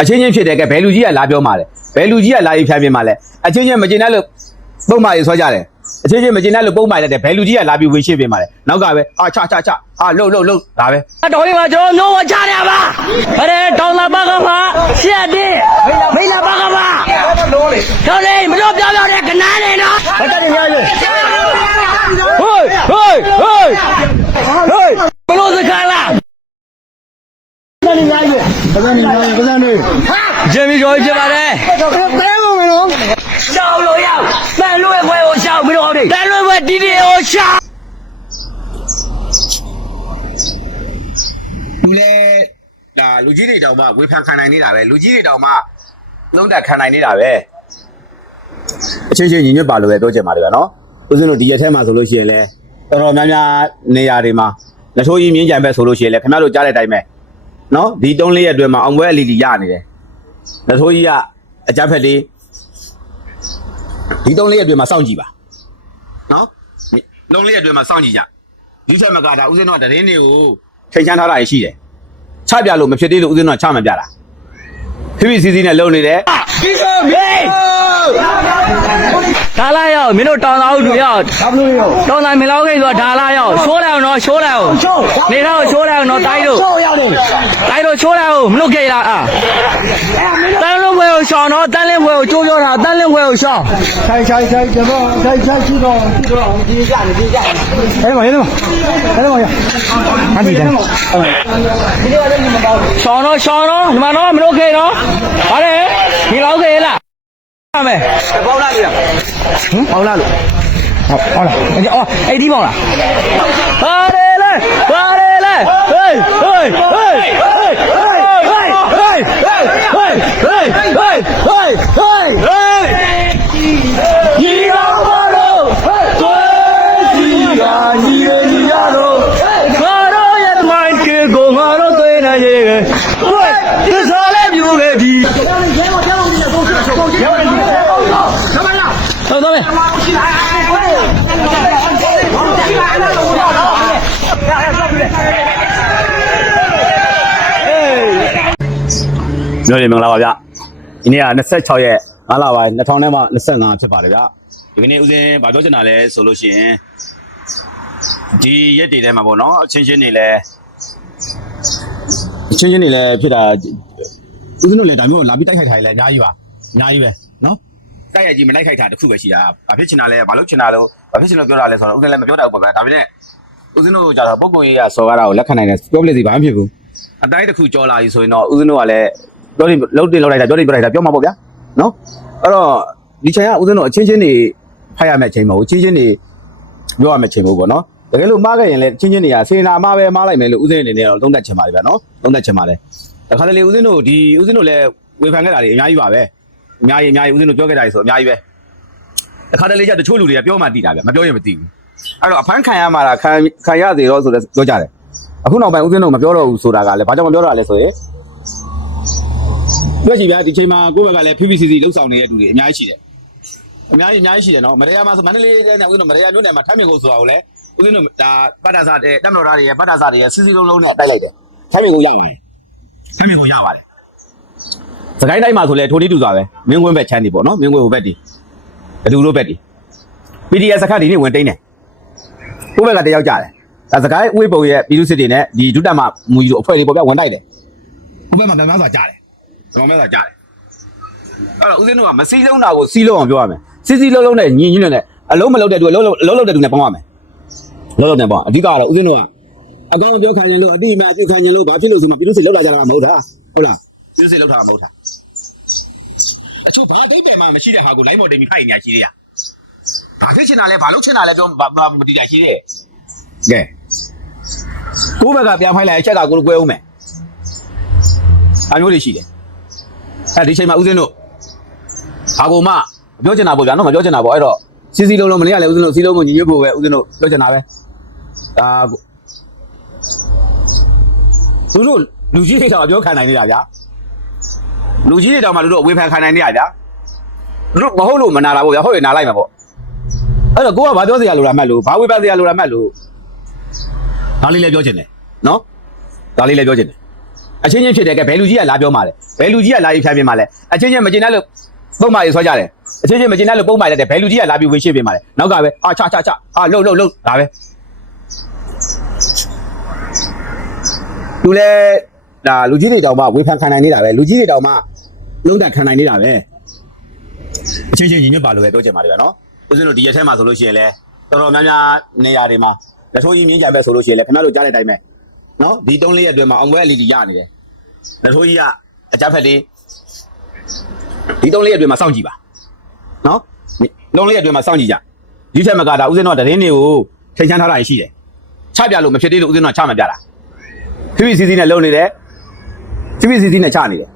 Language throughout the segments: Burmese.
အချင်းချင်းဖြစ်တယ်ကဲဘယ်လူကြီးကလာပြောမှာလဲဘယ်လူကြီးကလာရေးဖြားပြမှာလဲအချင်းချင်းမကျင်တဲ့လို့ပုံမှန်ရေးဆွဲကြတယ်အချင်းချင်းမကျင်တဲ့လို့ပုံမှန်ရတယ်ဘယ်လူကြီးကလာပြီးဝင်ရှင်းပြမှာလဲနောက်ကပဲအာချချချအာလှုပ်လှုပ်လှုပ်ဒါပဲတော်ရင်ကကျွန်တော်မျိုးဝချတယ်ပါအရဲတောင်းလာပါကပါရှက်တယ်မိလာပါကပါတော်လေမလို့ပြောပြောတဲ့ကနားနေနော်ဟုတ်တယ်ရရဟိုးဟိုးဟိုးဟိုးဘလို့စကားလား ဂျမီကျော်ပြပါတယ်ရှောင်းလို့ရတန်လွဲခွဲကိုရှောင်းပြီးတော့တန်လွဲခွဲတီတီကိုရှောင်းလူလဲဒါလူကြီးတွေတောင်မှဝေဖန်ခံနိုင်နေတာပဲလူကြီးတွေတောင်မှလုံးတက်ခံနိုင်နေတာပဲအချင်းချင်းညီညွတ်ပါလို့ပဲပြောချင်ပါတယ်ဗျာနော်ဦးဇင်းတို့ဒီရက်ထဲမှာဆိုလို့ရှိရင်လဲတော်တော်များများနေရာတွေမှာလက်ထိုးကြီးမြင်းကြံပဲဆိုလို့ရှိရင်လဲခင်ဗျားတို့ကြားတဲ့အတိုင်းပဲ နော်ဒီ3လေးရက်အတွင်းမှာအောင်ပွဲအလီလီရနေတယ်လက်ထိုးကြီးကအကြက်ဖက်လေးဒီ3လေးရက်အတွင်းမှာစောင့်ကြည့်ပါနော်3လေးရက်အတွင်းမှာစောင့်ကြည့်ကြဒီချက်မကတာဦးဇင်းတို့ကတရင်တွေကိုထိတ်ချမ်းထားတာရှိတယ်ချပြလို့မဖြစ်သေးလို့ဦးဇင်းတို့ကချမပြတာ ဖိဖိစီစီနဲ့လုံနေတယ်ဒီဆိုမေးဒါလာရောက်မင်းတို့တောင်းသားဦးတို့ရောက်ဘာလို့ရောတောင်းသားမင်းလောက်ခိဆိုဒါလာရောက်ရှိုးလိုက်အောင်နော်ရှိုးလိုက်အောင်နေတော့ရှိုးလိုက်အောင်နော်တိုင်းတို့ရှိုးရတယ်တိုင်းတို့ရှိုးလိုက်အောင်မလုပ်ခဲ့လားအာ ဆောင်တော့တန်းလင်းခွဲကိုကျိုးပြောတာတန်းလင်းခွဲကိုရှောင်းဆိုင်ဆိုင်ဆိုင်ကျွန်တော်ဆိုင်ဆိုင်ရှိတော့ရှိတော့ဒီကြနေဒီကြနေအဲ့မှာရဲတော့အဲ့တော့ရအန်ဒီတန်းဒီလိုလည်းမပေါ့ရှောင်းတော့ရှောင်းတော့ဒီမှာတော့မလို့ခေတော့ဟာလေဒီလောက်ခေလားအမေပေါက်လာပြီလားဟင်ပေါက်လာလို့ဟုတ်ဟုတ်လားအော်အဲ့ဒီပေါက်လားဟာလေလေဟာလေလေဟေးဟေးဟေးဟေးဟေးဟေး Hey! ညနေမင်္ဂလာပါဗျဒီနေ့က26ရက်5လပိုင်း2025ဖြစ်ပါတယ်ဗျဒီကနေ့ဦးစင်းဗာပြောချင်တာလဲဆိုလို့ရှိရင်ဒီရက်တွေထဲမှာပေါ့နော်အချင်းချင်းတွေလဲအချင်းချင်းတွေလဲဖြစ်တာဦးစင်းတို့လည်းဒါမျိုးလာပြီးတိုက်ခိုက်ထားရလဲအများကြီးပါအများကြီးပဲနော်တိုက်ရိုက်ကြီးမတိုက်ခိုက်တာတစ်ခုပဲရှိတာဘာဖြစ်ချင်တာလဲဘာလို့ချင်တာလို့ဘာဖြစ်ချင်လို့ပြောတာလဲဆိုတော့ဦးစင်းလည်းမပြောတတ်ဘူးပေါ့ဗျာဒါပေမဲ့ဦးစင်းတို့ကြတော့ပုံကိုကြီးကစော်ကားတာကိုလက်ခံနိုင်တယ်ပြောပလက်စီဘာမှမဖြစ်ဘူးအတိုင်းတစ်ခုကြောလာပြီဆိုရင်တော့ဦးစင်းတို့ကလည်း ပြောတယ်လုံးတင်လောက်လိုက်တာပြောတယ်ပြောလိုက်တာပြောမှာပေါ့ဗျာနော်အဲ့တော့ဒီချိန်ကဦးဇင်းတို့အချင်းချင်းတွေဖိုက်ရမယ့်ချိန်မဟုတ်ဘူးချင်းချင်းတွေပြောရမယ့်ချိန်မဟုတ်ဘူးပေါ့နော်တကယ်လို့မှားခဲ့ရင်လည်းချင်းချင်းတွေကစေနာမှားပဲမှားလိုက်မယ်လို့ဦးဇင်းအနေနဲ့တော့သုံးသက်ချင်ပါတယ်ဗျာနော်သုံးသက်ချင်ပါတယ်တခါတလေဦးဇင်းတို့ဒီဦးဇင်းတို့လည်းဝေဖန်ခဲ့တာတွေအများကြီးပါပဲအများကြီးအများကြီးဦးဇင်းတို့ပြောခဲ့တာတွေဆိုအများကြီးပဲတခါတလေကျတချို့လူတွေကပြောမှသိတာဗျာမပြောရင်မသိဘူးအဲ့တော့အဖမ်းခံရမှာလားခံခံရသေးတော့ဆိုတော့ပြောကြတယ်အခုနောက်ပိုင်းဦးဇင်းတို့မပြောတော့ဘူးဆိုတာကလည်းဘာကြောင့်မပြောတော့လဲဆိုရင် တွေ့ရှိဗျာဒီချိန်မှာကိုယ့်ဘက်ကလည်း PPCC လှုပ်ဆောင်နေတဲ့လူတွေအများကြီးရှိတယ်အများကြီးအများကြီးရှိတယ်နော်မတရားမှာဆိုမန္တလေးနဲ့ဦးဇင်းတို့မတရားမြို့နယ်မှာထမ်းမြင်ကိုဆိုတာကိုလည်းဦးဇင်းတို့ဒါပတ်တာစားတဲ့တက်မတော်သားတွေရဲ့ပတ်တာစားတွေရဲ့စီစီလုံးလုံးနဲ့တိုက်လိုက်တယ်ထမ်းမြင်ကိုရပါတယ်ထမ်းမြင်ကိုရပါတယ်စကိုင်းတိုင်းမှာဆိုလဲထိုးလေးတူစွာပဲမင်းကွင်းဘက်ချမ်းနေပေါ့နော်မင်းကွင်းဟိုဘက်ဒီဘယ်သူတို့ဘက်ဒီ PDF စခတ်ဒီနေ့ဝင်တိန်းတယ်ကိုယ့်ဘက်ကတယောက်ကြတယ်ဒါစကိုင်းဥေးပုံရဲ့ပြည်သူစစ်တွေနဲ့ဒီဒုတက်မမူကြီးတို့အဖွဲ့တွေပေါ့ဗျဝင်တိုက်တယ်ဟိုဘက်မှာတန်းသားစွာကြတယ် ကျွန်တော်မဲ့သာကြားတယ်အဲ့တော့ဦးစင်းတို့ကမစီးလုံးတာကိုစီးလုံးအောင်ပြောရမယ်စီးစီးလုံးလုံးနဲ့ညီညွတ်နဲ့အလုံးမလုံးတဲ့သူကလုံးလုံးလုံးလုံးတဲ့သူနဲ့ပေါင်းရမယ်လုံးလုံးနဲ့ပေါင်းအဓိကတော့ဦးစင်းတို့ကအကောင်ပြောခံရင်လို့အတိအမှပြုခံရင်လို့ဘာဖြစ်လို့ဆိုမှပြည်သူစစ်လောက်လာကြတာမဟုတ်တာဟုတ်လားပြည်သူစစ်လောက်တာမဟုတ်တာအချို့ဘာအတိတ်ပဲမှမရှိတဲ့ဟာကိုလိုင်းမော်တင်ပြီးဖိုက်နေရရှိသေးရဘာဖြစ်ချင်တာလဲဘာလုပ်ချင်တာလဲပြောမတည်တာရှိသေးတယ်ကဲကိုယ့်ဘက်ကပြန်ဖိုက်လိုက်အချက်ကကိုလိုကွဲအောင်မယ်အမျိုးတွေရှိတယ် အဲဒီချိန်မှာဦးစင်းတို့ဘာကိုမှပြောချင်တာပေါ့ဗျာနော်မပြောချင်တာပေါ့အဲ့တော့စီစီလုံးလုံးမနေ့ကလည်းဦးစင်းတို့စီလုံးမညီညွတ်ဖို့ပဲဦးစင်းတို့ပြောချင်တာပဲဒါသူတို့လူကြီးတွေတော့ပြောခံနိုင်နေတာဗျာလူကြီးတွေတော့မှလူတို့အဝေဖန်ခံနိုင်နေတာဗျာလူတို့မဟုတ်လို့မနာတာပေါ့ဗျာဟုတ်ရင်နာလိုက်မှာပေါ့အဲ့တော့ကိုကဘာပြောစရာလိုတာမှတ်လို့ဘာဝေဖန်စရာလိုတာမှတ်လို့ဒါလေးလည်းပြောချင်တယ်နော်ဒါလေးလည်းပြောချင်တယ် အချင်းချင်းဖြစ်တယ်ကဲဘယ်လူကြီးကလာပြောမှာလဲဘယ်လူကြီးကလာပြီးဖြားပြမှာလဲအချင်းချင်းမကျင်တဲ့လို့ပုံမှန်ရေးဆွဲကြတယ်အချင်းချင်းမကျင်တဲ့လို့ပုံမှန်ရတယ်ဘယ်လူကြီးကလာပြီးဝင်ရှင်းပြမှာလဲနောက်ကပဲအာချချချအာလှုပ်လှုပ်လှုပ်ဒါပဲသူလဲဒါလူကြီးတွေတောင်မှဝေဖန်ခံနိုင်နေတာပဲလူကြီးတွေတောင်မှလုံးတက်ခံနိုင်နေတာပဲအချင်းချင်းညီညွတ်ပါလို့ပဲပြောချင်ပါတယ်ဗျာနော်ဦးဇင်းတို့ဒီရက်ထဲမှာဆိုလို့ရှိရင်လဲတော်တော်များများနေရာတွေမှာလက်ထိုးကြီးမြင်းကြံပဲဆိုလို့ရှိရင်လဲခင်ဗျားတို့ကြားတဲ့အတိုင်းပဲ နော်ဒီ3လေးရက်အတွင်းမှာအောင်ပွဲအလီတီရနေတယ်လက်ထိုးကြီးကအကြက်ဖက်တွေဒီသုံးလေးရက်အတွင်းမှာစောင့်ကြည့်ပါနော်သုံးလေးရက်အတွင်းမှာစောင့်ကြည့်ကြဒီထက်မကတာဦးဇင်းတော်ကတရင်တွေကိုထိန်ချမ်းထားတာရှိတယ်ချပြလို့မဖြစ်သေးလို့ဦးဇင်းတော်ချမပြတာ PVCC နဲ့လုံနေတယ် PVCC နဲ့ချနေတယ်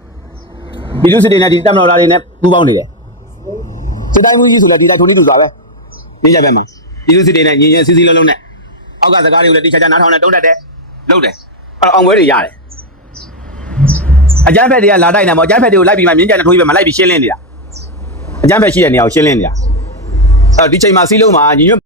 ပြည်သူစစ်တွေနဲ့ဒီတက်မတော်သားတွေနဲ့ပူးပေါင်းနေတယ်စစ်တိုင်းမှုကြီးဆိုလည်းဒီတိုင်းထုံးနေသူစွာပဲနေကြပဲမှာပြည်သူစစ်တွေနဲ့ညီချင်းစီစီလုံးလုံးနဲ့အောက်ကစကားတွေကိုလည်းတိချာချာနားထောင်နဲ့တုံးတက်တယ် လုပ်တယ်အဲ့တော့အောင်ပွဲတွေရတယ်အကျန်းဖက်တွေကလာတိုက်နေမှာအကျန်းဖက်တွေကိုလိုက်ပြီးမှမြင်းကြတဲ့ထိုးကြီးပဲမလိုက်ပြီးရှင်းလင်းနေတာအကျန်းဖက်ရှိတဲ့နေရာကိုရှင်းလင်းနေတာအဲ့တော့ဒီချိန်မှာစီးလုံးမှာညီညွတ်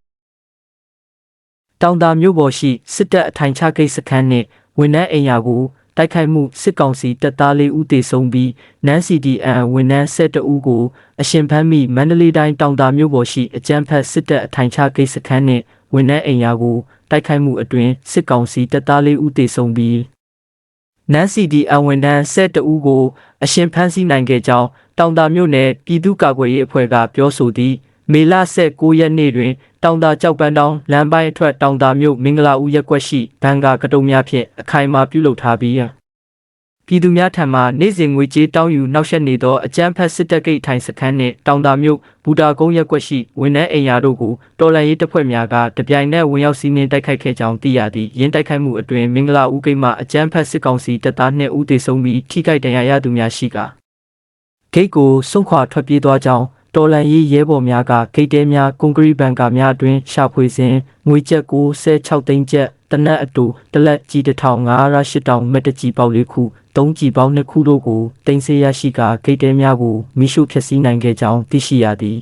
တောင်တာမြို့ပေါ်ရှိစစ်တပ်အထိုင်ချဂိတ်စခန်းနှင့်ဝန်ထမ်းအိမ်ယာကိုတိုက်ခိုက်မှုစစ်ကောင်စီတပ်သားလေးဦးသေဆုံးပြီးနန်း CDN ဝန်ထမ်း12ဦးကိုအရှင်ဖမ်းမိမန္တလေးတိုင်းတောင်တာမြို့ပေါ်ရှိအကြမ်းဖက်စစ်တပ်အထိုင်ချဂိတ်စခန်းနှင့် ဝန်ထမ်းအိမ်ယာကိုတိုက်ခိုက်မှုအတွင်စစ်ကောင်စီတပ်သားလေးဦးသေဆုံးပြီးနန်း CDN ဝန်ထမ်း12ဦးကိုအရှင်ဖမ်းဆီးနိုင်ခဲ့ကြောင်းတောင်တာမြို့နယ်ပြည်သူ့ကာကွယ်ရေးအဖွဲ့ကပြောဆိုသည်မေလ19ရက်နေ့တွင်တောင်တာကြောက်ပန်းတောင်းလမ်းပိုင်းအထွက်တောင်တာမြို့မင်္ဂလာဦးရက်ကွက်ရှိဘန်ကာကတုံများဖြင့်အခိုင်အမာပြုလုပ်ထားပြီး ပြည်သူများထံမှနေ့စဉ်ငွေကြေးတောင်းယူနှောက်ယှက်နေသောအကြမ်းဖက်စစ်တပ်ကိတ်ထိုင်စခန်းနှင့်တောင်တာမြို့ဘူတာကုန်းရက်ကွက်ရှိဝန်ထမ်းအိမ်ယာတို့ကိုတော်လှန်ရေးတပ်ဖွဲ့များကတပြိုင်နက်ဝင်ရောက်စီးနင်းတိုက်ခိုက်ခဲ့ကြောင်းသိရသည့်ရင်းတိုက်ခိုက်မှုအတွင်မင်္ဂလာဦးကိတ်မှအကြမ်းဖက်စစ်ကောင်စီတပ်သား2ဦးသေဆုံးပြီးထိခိုက်ဒဏ်ရာရသူများရှိကာဂိတ်ကိုစွန့်ခွာထွက်ပြေးသွားကြောင်းတော်လန်ရေးရဲဘော်များကဂိတ်တဲများကွန်ကရစ်ဘန်ကာများအတွင်းရှာဖွေစဉ်ငွေကျပ်96သိန်းကျပ်တနက်အတူတလက်ကြီးတစ်ထောင်9ရ8တောင်မက်တကြီးပေါက်လေးခု သုံးကြီးပေါင်းနှစ်ခုတို့ကိုတင်ဆေးရရှိကာဂိတ်တဲများကိုမိရှုဖျက်ဆီးနိုင်ခဲ့ကြောင်းသိရှိရသည်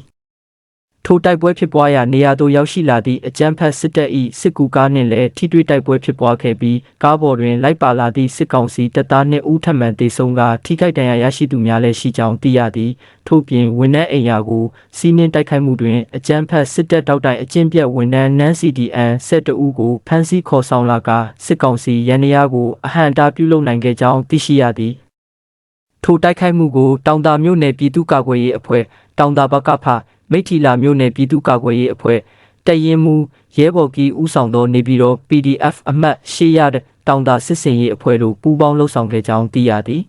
ထိုတိုက်ပွဲဖြစ်ပွားရာနေရာသို့ရောက်ရှိလာသည့်အကြမ်းဖက်စစ်တပ်၏စစ်ကူကားနှင့်လည်းထိတွေ့တိုက်ပွဲဖြစ်ပွားခဲ့ပြီးကားပေါ်တွင်လိုက်ပါလာသည့်စစ်ကောင်စီတပ်သားနှင့်ဦးထပ်မံတေဆုံးကထိခိုက်ဒဏ်ရာရရှိသူများလည်းရှိကြောင်းသိရသည်ထို့ပြင်ဝန်ထမ်းအိမ်ယာကိုစီးနင်းတိုက်ခိုက်မှုတွင်အကြမ်းဖက်စစ်တပ်တောက်တိုင်အကျင့်ပြတ်ဝန်ထမ်းနန်း CDN 12ဦးကိုဖမ်းဆီးခေါ်ဆောင်လာကစစ်ကောင်စီရန်ရာကိုအဟံတာပြုလုပ်နိုင်ခဲ့ကြောင်းသိရှိရသည်ထိုတိုက်ခိုက်မှုကိုတောင်တာမြို့နယ်ပြည်သူ့ကာကွယ်ရေးအဖွဲ့တောင်တာဘကဖ မိထီလာမြို့နယ်ပြည်သူ့ကာကွယ်ရေးအဖွဲ့တရင်မူရဲဘော်ကြီးဦးဆောင်သောနေပြည်တော် PDF အမှတ်၈ရတဲ့တောင်တာစစ်စင်ရေးအဖွဲ့တို့ပူးပေါင်းလှုပ်ဆောင်ခဲ့ကြောင်းသိရသည်